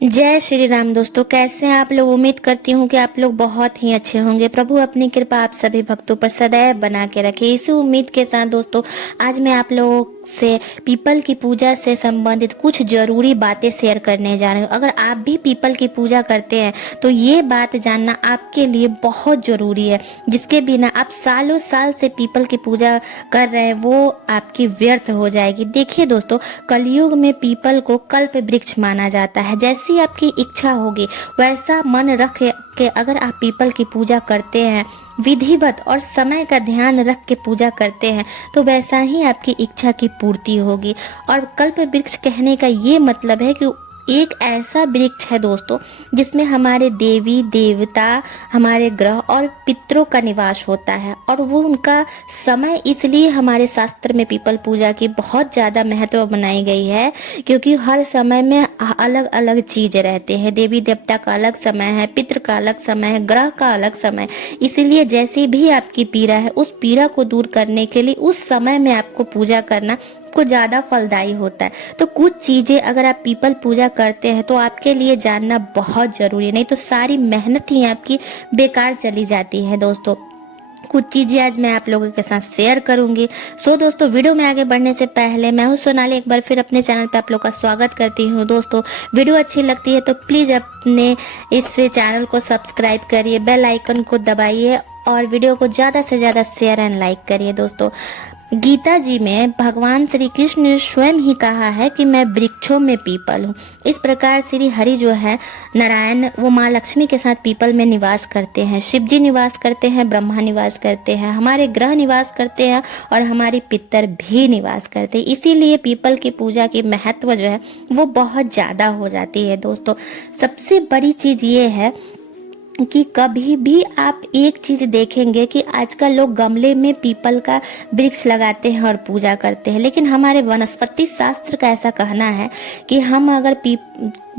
जय श्री राम दोस्तों, कैसे हैं आप लोग। उम्मीद करती हूँ कि आप लोग बहुत ही अच्छे होंगे। प्रभु अपनी कृपा आप सभी भक्तों पर सदैव बना के रखे। इसी उम्मीद के साथ दोस्तों आज मैं आप लोगों से पीपल की पूजा से संबंधित कुछ जरूरी बातें शेयर करने जा रही हूँ। अगर आप भी पीपल की पूजा करते हैं तो ये बात जानना आपके लिए बहुत जरूरी है, जिसके बिना आप सालों साल से पीपल की पूजा कर रहे हैं वो आपकी व्यर्थ हो जाएगी। देखिए दोस्तों, कलयुग में पीपल को कल्प वृक्ष माना जाता है। जैसी आपकी इच्छा होगी वैसा मन रख के अगर आप पीपल की पूजा करते हैं, विधिवत और समय का ध्यान रख के पूजा करते हैं, तो वैसा ही आपकी इच्छा की पूर्ति होगी। और कल्प वृक्ष कहने का ये मतलब है कि एक ऐसा वृक्ष है दोस्तों जिसमें हमारे देवी देवता, हमारे ग्रह और पितरों का निवास होता है। और वो उनका समय, इसलिए हमारे शास्त्र में पीपल पूजा की बहुत ज़्यादा महत्व बनाई गई है, क्योंकि हर समय में अलग अलग चीज रहते हैं। देवी देवता का अलग समय है, पितृ का अलग समय है, ग्रह का अलग समय। इसीलिए जैसी भी आपकी पीड़ा है उस पीड़ा को दूर करने के लिए उस समय में आपको पूजा करना को ज्यादा फलदायी होता है। तो कुछ चीजें अगर आप पीपल पूजा करते हैं तो आपके लिए जानना बहुत जरूरी है, नहीं तो सारी मेहनत ही आपकी बेकार चली जाती है दोस्तों। कुछ चीजें आज मैं आप लोगों के साथ शेयर करूंगी। सो दोस्तों, वीडियो में आगे बढ़ने से पहले मैं हूं सोनाली, एक बार फिर अपने चैनल पे आप लोग का स्वागत करती हूं। दोस्तों, वीडियो अच्छी लगती है तो प्लीज अपने इस चैनल को सब्सक्राइब करिए, बेल आइकन को दबाइए और वीडियो को ज्यादा से ज्यादा शेयर एंड लाइक करिए। दोस्तों, गीता जी में भगवान श्री कृष्ण ने स्वयं ही कहा है कि मैं वृक्षों में पीपल हूँ। इस प्रकार श्री हरि जो है नारायण, वो माँ लक्ष्मी के साथ पीपल में निवास करते हैं, शिव जी निवास करते हैं, ब्रह्मा निवास करते हैं, हमारे ग्रह निवास करते हैं और हमारी पितर भी निवास करते हैं। इसीलिए पीपल की पूजा की महत्व जो है वो बहुत ज्यादा हो जाती है। दोस्तों, सबसे बड़ी चीज ये है कि कभी भी आप एक चीज देखेंगे कि आजकल लोग गमले में पीपल का वृक्ष लगाते हैं और पूजा करते हैं, लेकिन हमारे वनस्पति शास्त्र का ऐसा कहना है कि हम अगर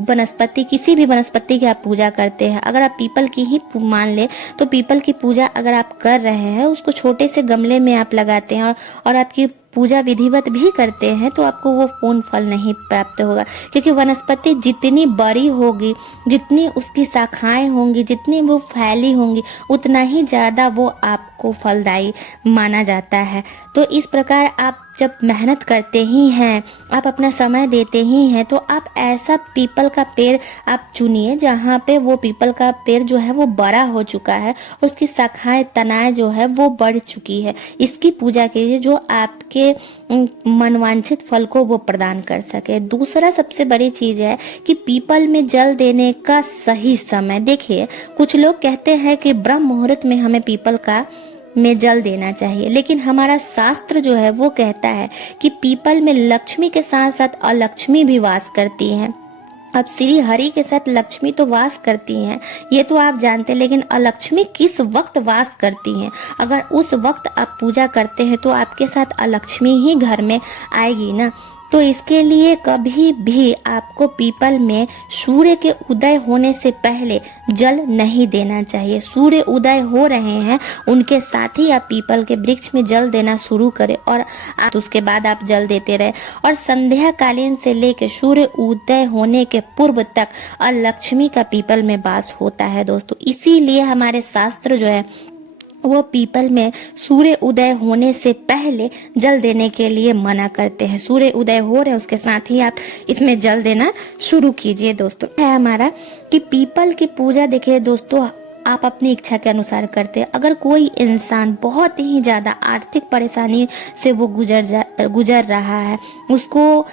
वनस्पति, किसी भी वनस्पति की आप पूजा करते हैं, अगर आप पीपल की ही मान ले तो पीपल की पूजा अगर आप कर रहे हैं, उसको छोटे से गमले में आप लगाते हैं और आपकी पूजा विधिवत भी करते हैं, तो आपको वो पूर्ण फल नहीं प्राप्त होगा। क्योंकि वनस्पति जितनी बड़ी होगी, जितनी उसकी शाखाएं होंगी, जितनी वो फैली होंगी, उतना ही ज़्यादा वो आपको फलदायी माना जाता है। तो इस प्रकार आप जब मेहनत करते ही हैं, आप अपना समय देते ही हैं, तो आप ऐसा पीपल का पेड़ आप चुनिए जहाँ पे वो पीपल का पेड़ जो है वो बड़ा हो चुका है और उसकी शाखाएं, तनाएं जो है वो बढ़ चुकी है। इसकी पूजा कीजिए जो आपके मनवांछित फल को वो प्रदान कर सके। दूसरा सबसे बड़ी चीज है कि पीपल में जल देने का सही समय। देखिए, कुछ लोग कहते हैं कि ब्रह्म मुहूर्त में हमें पीपल का में जल देना चाहिए, लेकिन हमारा शास्त्र जो है वो कहता है कि पीपल में लक्ष्मी के साथ साथ अलक्ष्मी भी वास करती हैं। अब श्री हरि के साथ लक्ष्मी तो वास करती हैं, ये तो आप जानते हैं, लेकिन अलक्ष्मी किस वक्त वास करती हैं? अगर उस वक्त आप पूजा करते हैं तो आपके साथ अलक्ष्मी ही घर में आएगी ना। तो इसके लिए कभी भी आपको पीपल में सूर्य के उदय होने से पहले जल नहीं देना चाहिए। सूर्य उदय हो रहे हैं उनके साथ ही आप पीपल के वृक्ष में जल देना शुरू करें और उसके बाद आप जल देते रहे। और संध्या कालीन से लेकर सूर्य उदय होने के पूर्व तक अलक्ष्मी का पीपल में वास होता है दोस्तों। इसीलिए हमारे शास्त्र जो है वो पीपल में सूर्य उदय होने से पहले जल देने के लिए मना करते हैं। सूर्य उदय हो रहे हैं उसके साथ ही आप इसमें जल देना शुरू कीजिए। दोस्तों, है हमारा कि पीपल की पूजा, देखिए दोस्तों, आप अपनी इच्छा के अनुसार करते हैं। अगर कोई इंसान बहुत ही ज्यादा आर्थिक परेशानी से वो गुजर रहा है, उसको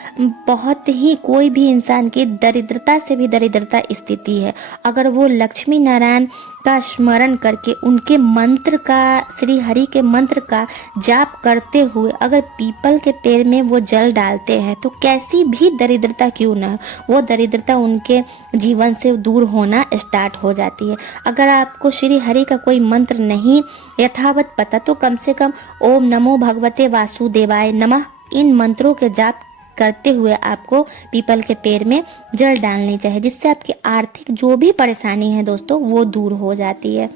बहुत ही, कोई भी इंसान की दरिद्रता से भी दरिद्रता स्थिति है, अगर वो लक्ष्मी नारायण का स्मरण करके उनके मंत्र का, श्री हरि के मंत्र का जाप करते हुए अगर पीपल के पेड़ में वो जल डालते हैं, तो कैसी भी दरिद्रता क्यों ना हो, वो दरिद्रता उनके जीवन से दूर होना स्टार्ट हो जाती है। अगर आपको श्री हरि का कोई मंत्र नहीं यथावत पता, तो कम से कम ओम नमो भगवते वासुदेवाय नमः, इन मंत्रों के जाप करते हुए आपको पीपल के पेड़ में जल डालनी चाहिए, जिससे आपकी आर्थिक जो भी परेशानी है दोस्तों वो दूर हो जाती है।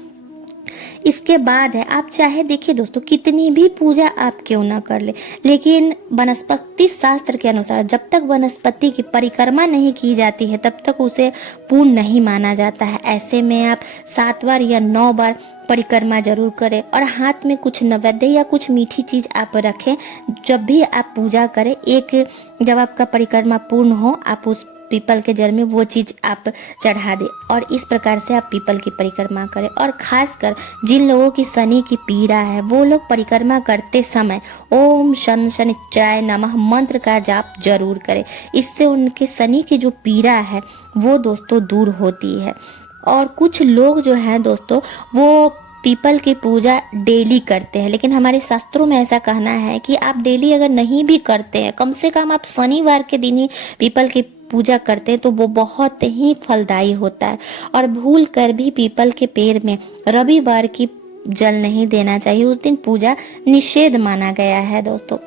इसके बाद है, आप चाहे देखिए दोस्तों कितनी भी पूजा आप क्यों ना कर ले, लेकिन वनस्पति शास्त्र के अनुसार जब तक वनस्पति की परिक्रमा नहीं की जाती है तब तक उसे पूर्ण नहीं माना जाता है। ऐसे में आप 7 बार या 9 बार परिक्रमा जरूर करें और हाथ में कुछ नैवेद्य या कुछ मीठी चीज आप रखें। जब भी आप पूजा करें, एक जब आपका परिक्रमा पूर्ण हो, आप उस पीपल के जड़ में वो चीज आप चढ़ा दे और इस प्रकार से आप पीपल की परिक्रमा करें। और खासकर जिन लोगों की शनि की पीड़ा है वो लोग परिक्रमा करते समय ओम शन शनिच्चाय नमः मंत्र का जाप जरूर करें। इससे उनके शनि की जो पीड़ा है वो दोस्तों दूर होती है। और कुछ लोग जो हैं दोस्तों वो पीपल की पूजा डेली करते हैं, लेकिन हमारे शास्त्रों में ऐसा कहना है कि आप डेली अगर नहीं भी करते हैं, कम से कम आप शनिवार के दिन ही पीपल की पूजा करते हैं तो वो बहुत ही फलदायी होता है। और भूल कर भी पीपल के पेड़ में रविवार की जल नहीं देना चाहिए, उस दिन पूजा निषेध माना गया है दोस्तों।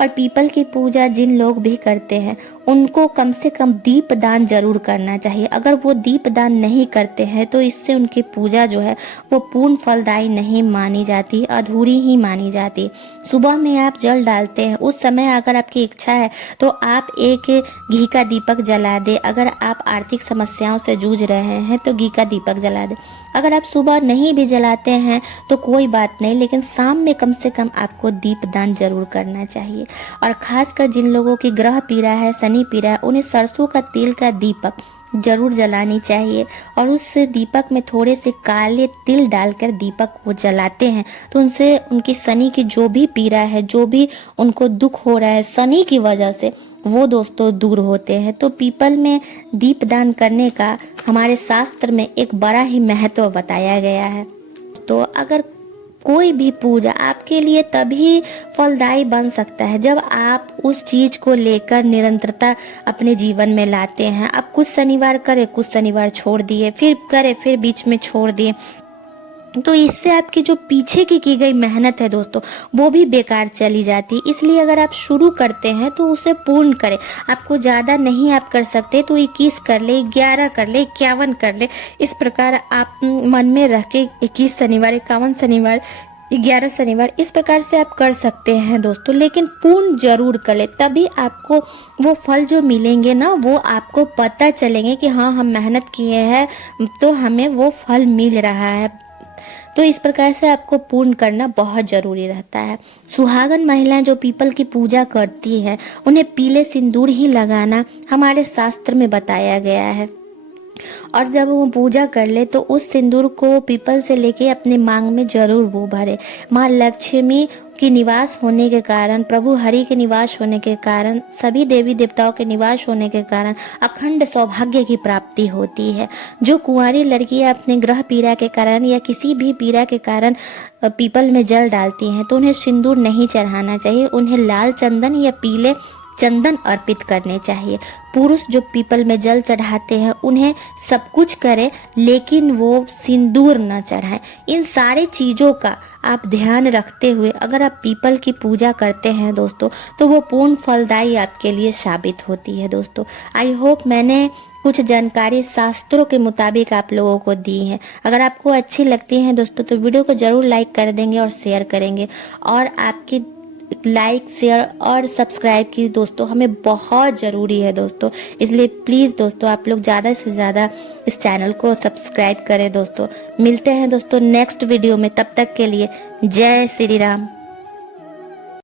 और पीपल की पूजा जिन लोग भी करते हैं उनको कम से कम दीप दान जरूर करना चाहिए। अगर वो दीप दान नहीं करते हैं तो इससे उनकी पूजा जो है वो पूर्ण फलदायी नहीं मानी जाती, अधूरी ही मानी जाती। सुबह में आप जल डालते हैं, उस समय अगर आपकी इच्छा है तो आप एक घी का दीपक जला दे। अगर आप आर्थिक समस्याओं से जूझ रहे हैं तो घी का दीपक जला दे। अगर आप सुबह नहीं भी जलाते हैं तो कोई बात नहीं, लेकिन शाम में कम से कम आपको दीप दान जरूर करना चाहिए। और खासकर जिन लोगों की ग्रह पीड़ा है, शनि पीड़ा है, उन्हें सरसों का तेल का दीपक जरूर जलानी चाहिए। और उस दीपक में थोड़े से काले तिल डालकर दीपक वो जलाते हैं तो उनसे उनकी शनि की जो भी पीड़ा है, जो भी उनको दुख हो रहा है शनि की वजह से, वो दोस्तों दूर होते हैं। तो पीपल में दीप दान करने का हमारे शास्त्र में एक बड़ा ही महत्व बताया गया है। तो अगर कोई भी पूजा आपके लिए तभी फलदायी बन सकता है जब आप उस चीज को लेकर निरंतरता अपने जीवन में लाते हैं। आप कुछ शनिवार करें, कुछ शनिवार छोड़ दिए, फिर करें, फिर बीच में छोड़ दिए, तो इससे आपकी जो पीछे की गई मेहनत है दोस्तों वो भी बेकार चली जाती। इसलिए अगर आप शुरू करते हैं तो उसे पूर्ण करें। आपको ज़्यादा नहीं आप कर सकते तो 21 कर ले, 11 कर ले, 51 कर ले। इस प्रकार आप मन में रख के 21 शनिवार, 51 शनिवार, 11 शनिवार, इस प्रकार से आप कर सकते हैं दोस्तों। लेकिन पूर्ण जरूर कर ले, तभी आपको वो फल जो मिलेंगे ना वो आपको पता चलेंगे कि हाँ हम मेहनत किए हैं तो हमें वो फल मिल रहा है। तो इस प्रकार से आपको पूर्ण करना बहुत जरूरी रहता है। सुहागन महिलाएं जो पीपल की पूजा करती है उन्हें पीले सिंदूर ही लगाना हमारे शास्त्र में बताया गया है। और जब वो पूजा कर ले तो उस सिंदूर को पीपल से लेके अपने मांग में जरूर वो भरे। माँ लक्ष्मी की निवास होने के कारण, प्रभु हरि के निवास होने के कारण, सभी देवी देवताओं के निवास होने के कारण अखंड सौभाग्य की प्राप्ति होती है। जो कुंवारी लड़कियां अपने ग्रह पीड़ा के कारण या किसी भी पीड़ा के कारण पीपल में जल डालती हैं तो उन्हें सिंदूर नहीं चढ़ाना चाहिए, उन्हें लाल चंदन या पीले चंदन अर्पित करने चाहिए। पुरुष जो पीपल में जल चढ़ाते हैं उन्हें सब कुछ करें लेकिन वो सिंदूर न चढ़ाएं। इन सारी चीज़ों का आप ध्यान रखते हुए अगर आप पीपल की पूजा करते हैं दोस्तों तो वो पूर्ण फलदायी आपके लिए साबित होती है दोस्तों। आई होप मैंने कुछ जानकारी शास्त्रों के मुताबिक आप लोगों को दी है। अगर आपको अच्छी लगती है दोस्तों तो वीडियो को जरूर लाइक कर देंगे और शेयर करेंगे। और आपकी लाइक, शेयर और सब्सक्राइब की दोस्तों हमें बहुत ज़रूरी है दोस्तों। इसलिए प्लीज़ दोस्तों आप लोग ज़्यादा से ज़्यादा इस चैनल को सब्सक्राइब करें दोस्तों। मिलते हैं दोस्तों नेक्स्ट वीडियो में, तब तक के लिए जय श्री राम।